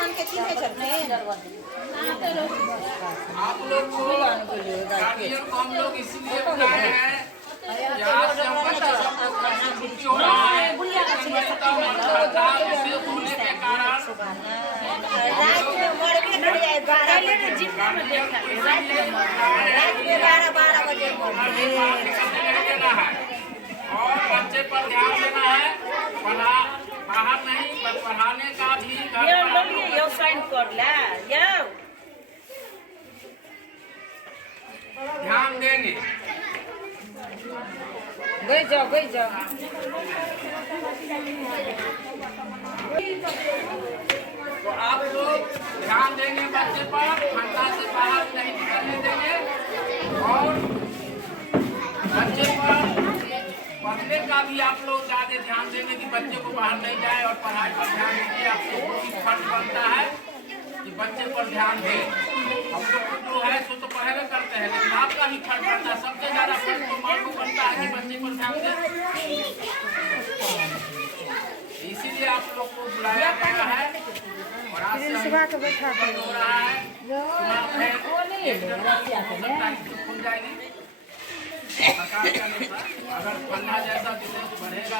मान के चिन्हे छथिन। आप लोग को गार्जियन को हम लोग इसलिए बुलाए हैं, यहाँ से हम बच्चे सब छुट्टी हो रहा है, होने के कारण रात में मरबे कर जाए 12 बजे जितना में देखा रात में 12 बजे देना है और बच्चे पर ध्यान देना है। बाहर नहीं, पढ़ाने का भी साइन कर ला ध्यान देंगे। गई जाओ तो आप लोग ध्यान देंगे बच्चे पर, ठंडा से बाहर नहीं निकलने देंगे और बच्चे पर पढ़ने का भी आप लोग ज्यादा ध्यान देंगे कि बच्चे को बाहर नहीं जाए और पढ़ाई पर ध्यान दीजिए। आप लोगों की फर्ज बनता है कि बच्चे पर ध्यान दें। हम लोग जो है सो तो पहले करते हैं, लेकिन आपका भी फर्ज बनता है, सबसे ज्यादा फर्ज तो माँ को बनता है कि बच्चे पर ध्यान दें। इसीलिए आप लोग को बुलाया गया है और आज से हो रहा है खुल जाएगी अगर पन्ना जैसा बढ़ेगा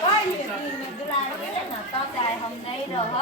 हम नहीं रह